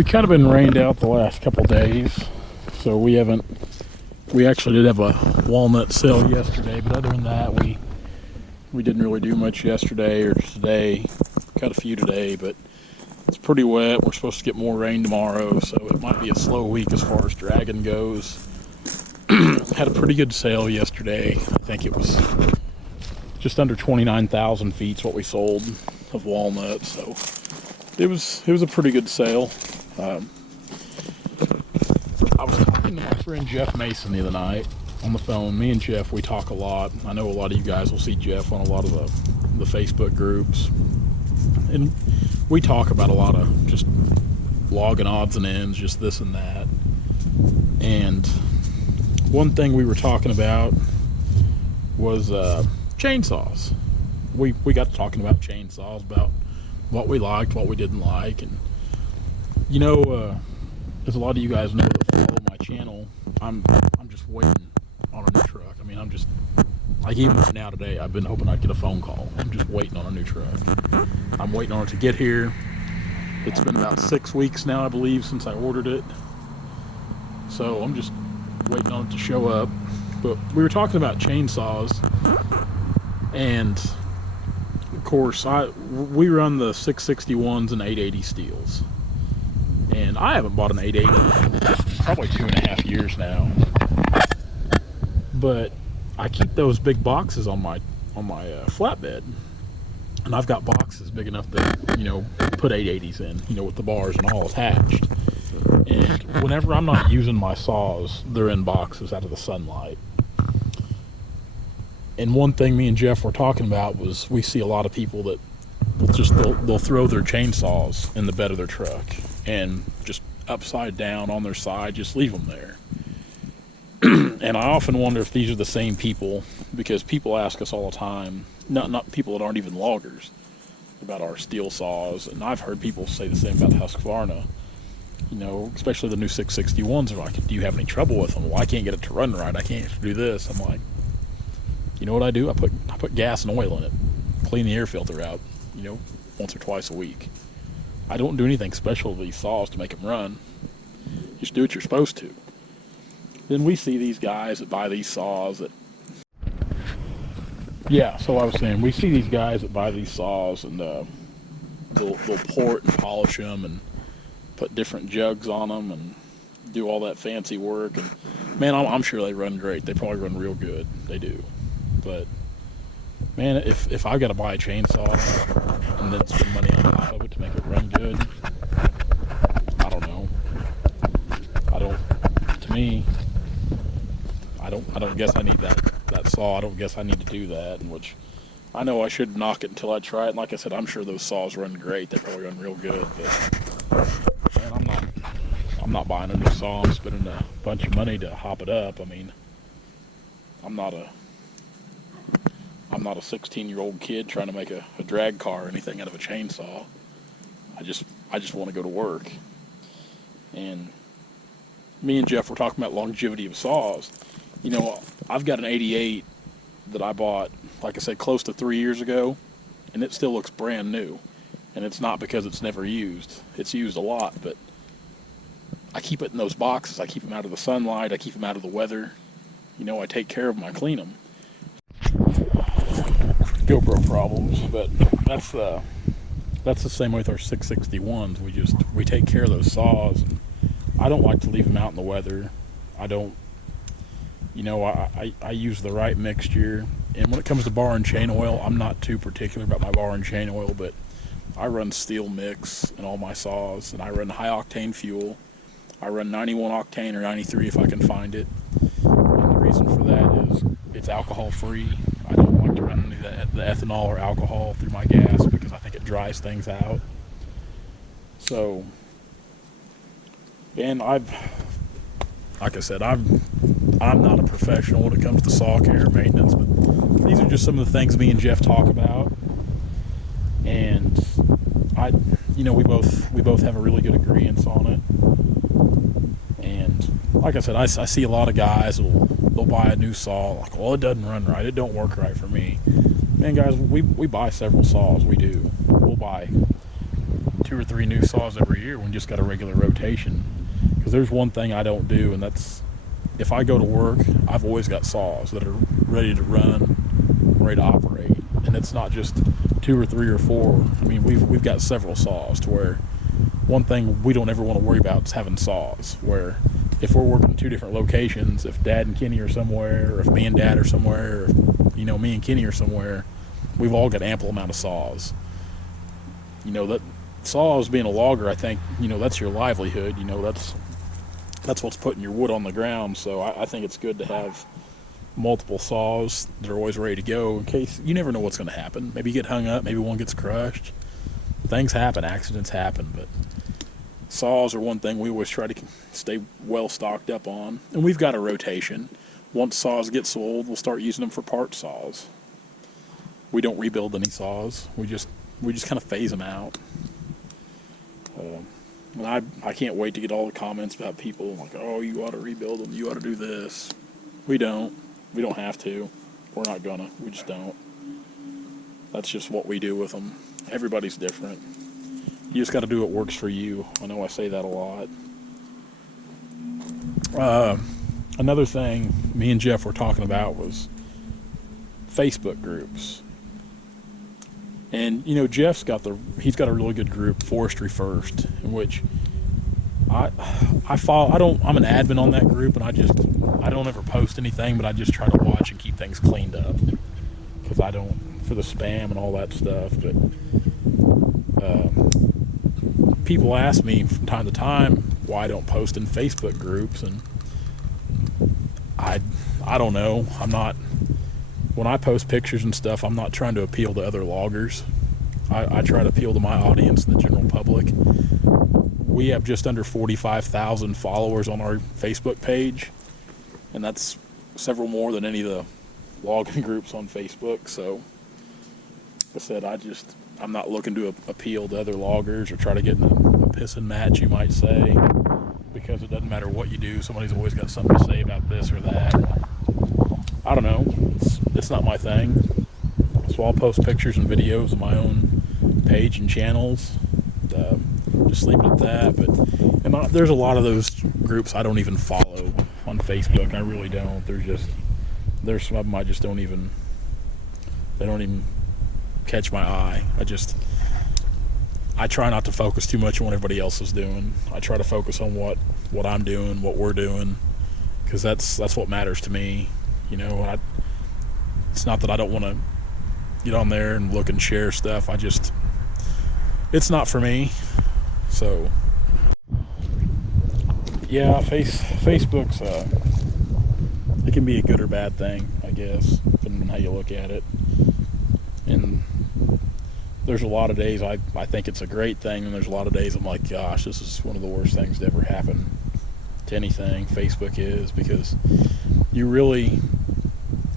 We kind of been rained out the last couple days, so we actually did have a walnut sale yesterday, but other than that, we didn't really do much yesterday or today. Cut a few today, but it's pretty wet. We're supposed to get more rain tomorrow, so it might be a slow week as far as dragging goes. Had a pretty good sale yesterday. I think it was just under 29,000 feet is what we sold of walnuts, so it was a pretty good sale. I was talking to my friend Jeff Mason the other night on the phone. Me and Jeff, we talk a lot. I know a lot of you guys will see Jeff on a lot of the Facebook groups, and we talk about a lot of just logging odds and ends, just this and that. And one thing we were talking about was chainsaws. We got to talking about chainsaws, about what we liked, what we didn't like, and you know, as a lot of you guys know that follow my channel, I'm just waiting on a new truck. I mean, I'm just like, even right now today, I've been hoping I'd get a phone call. I'm just waiting on a new truck. I'm waiting on it to get here. It's been about 6 weeks now, I believe, since I ordered it. So I'm just waiting on it to show up. But we were talking about chainsaws, and of course, we run the 661s and 880 steels. And I haven't bought an 880 in probably 2.5 years now. But I keep those big boxes on my flatbed, and I've got boxes big enough to, you know, put 880s in, you know, with the bars and all attached. And whenever I'm not using my saws, they're in boxes out of the sunlight. And one thing me and Jeff were talking about was, we see a lot of people that they'll throw their chainsaws in the bed of their truck and just upside down on their side, just leave them there. And I often wonder if these are the same people, because people ask us all the time, not people that aren't even loggers, about our steel saws. And I've heard people say the same about Husqvarna, you know, especially the new 661s. They're like, do you have any trouble with them? Well, I can't get it to run right. I can't do this. I'm like, you know what I do? I put gas and oil in it, clean the air filter out, you know, once or twice a week. I don't do anything special to these saws to make them run. Just do what you're supposed to. Then we see these guys that buy these saws that, yeah, so I was saying, we see these guys that buy these saws, and they'll port and polish them and put different jugs on them and do all that fancy work. And man, I'm sure they run great. They probably run real good. They do. But man, if I've got to buy a chainsaw and then spend money on top of it to make it run good, I don't know. To me, I don't guess I need that saw. I don't guess I need to do that. And which, I know I should knock it until I try it. And like I said, I'm sure those saws run great. They probably run real good. But man, I'm not buying a new saw. I'm spending a bunch of money to hop it up. I mean, I'm not a 16-year-old kid trying to make a drag car or anything out of a chainsaw. I just want to go to work. And me and Jeff were talking about longevity of saws. You know, I've got an 88 that I bought, like I said, close to 3 years ago, and it still looks brand new. And it's not because it's never used. It's used a lot, but I keep it in those boxes. I keep them out of the sunlight. I keep them out of the weather. You know, I take care of them. I clean them. GoPro problems, but that's the same way with our 661s. We take care of those saws. I don't like to leave them out in the weather. I don't, you know, I use the right mixture. And when it comes to bar and chain oil, I'm not too particular about my bar and chain oil, but I run steel mix in all my saws, and I run high octane fuel. I run 91 octane or 93 if I can find it. And the reason for that is it's alcohol free. I don't like to run the ethanol or alcohol through my gas because I think it dries things out. So, and like I said, I'm not a professional when it comes to saw care maintenance, but these are just some of the things me and Jeff talk about. And you know, we both have a really good agreement on it. And like I said, I see a lot of guys they'll buy a new saw, like, well, it doesn't run right, it don't work right for me. Man, guys, we buy several saws. We do. We'll buy 2 or 3 new saws every year. We just got a regular rotation. Because there's one thing I don't do, and that's, if I go to work, I've always got saws that are ready to run, ready to operate. And it's not just 2 or 3 or 4. I mean, we've got several saws to where one thing we don't ever want to worry about is having saws. Where if we're working 2 different locations, if Dad and Kenny are somewhere, or if me and Dad are somewhere, or if, me and Kenny are somewhere, we've all got ample amount of saws. That saws, being a logger, I think, that's your livelihood. That's what's putting your wood on the ground. So I think it's good to have multiple saws that are always ready to go in case. You never know what's going to happen. Maybe you get hung up, maybe one gets crushed. Things happen, accidents happen, but saws are one thing we always try to stay well stocked up on. And we've got a rotation. Once saws get sold, we'll start using them for part saws. We don't rebuild any saws. We just kind of phase them out. And I can't wait to get all the comments about people like, oh, you ought to rebuild them, you ought to do this. We don't have to. We're not gonna. We just don't. That's just what we do with them. Everybody's different. You just got to do what works for you. I know I say that a lot. Another thing me and Jeff were talking about was Facebook groups. And Jeff's got he's got a really good group, Forestry First, in which I follow. I'm an admin on that group, and I don't ever post anything, but I just try to watch and keep things cleaned up because I don't, for the spam and all that stuff. But people ask me from time to time why I don't post in Facebook groups, and I don't know. When I post pictures and stuff, I'm not trying to appeal to other loggers. I try to appeal to my audience, the general public. We have just under 45,000 followers on our Facebook page, and that's several more than any of the logging groups on Facebook. So, like I said, I'm not looking to appeal to other loggers or try to get in a pissing match, you might say, because it doesn't matter what you do, somebody's always got something to say about this or that. I don't know. It's not my thing. So I'll post pictures and videos of my own page and channels. Just leave it at that. But there's a lot of those groups I don't even follow on Facebook. I really don't. There's some of them I just don't even. They don't even catch my eye. I try not to focus too much on what everybody else is doing. I try to focus on what I'm doing, what we're doing, because that's what matters to me. It's not that I don't want to get on there and look and share stuff. It's not for me. So, yeah, Facebook's, it can be a good or bad thing, I guess, depending on how you look at it. And there's a lot of days I think it's a great thing, and there's a lot of days I'm like, gosh, this is one of the worst things to ever happen to anything. Facebook is, because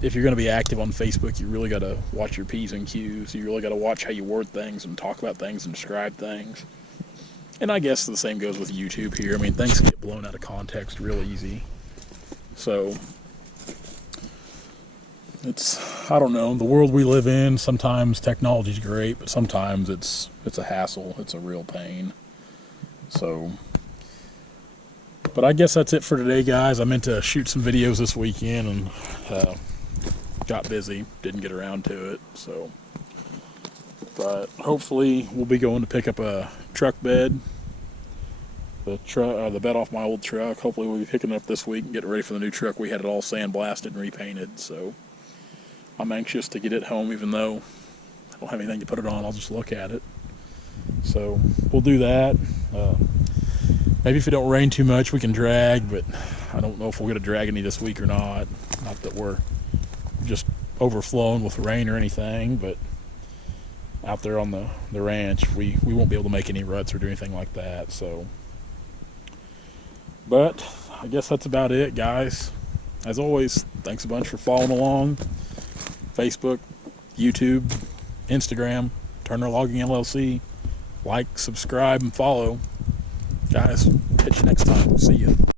if you're going to be active on Facebook, you really got to watch your P's and Q's. You really got to watch how you word things and talk about things and describe things. And I guess the same goes with YouTube here. I mean, things get blown out of context real easy. So, I don't know, the world we live in, sometimes technology's great, but sometimes it's a hassle. It's a real pain. So, but I guess that's it for today, guys. I meant to shoot some videos this weekend and got busy, didn't get around to it. So, but hopefully we'll be going to pick up a truck bed, the bed off my old truck. Hopefully we'll be picking it up this week and getting ready for the new truck. We had it all sandblasted and repainted, so I'm anxious to get it home, even though I don't have anything to put it on. I'll just look at it. So we'll do that. Maybe if it don't rain too much, we can drag, but I don't know if we'll get a drag any this week or not. Not that we're just overflowing with rain or anything, but out there on the ranch, we won't be able to make any ruts or do anything like that. So, but I guess that's about it, guys. As always, thanks a bunch for following along. Facebook, YouTube, Instagram, Turner Logging LLC. Like, subscribe, and follow. Guys, catch you next time. See ya.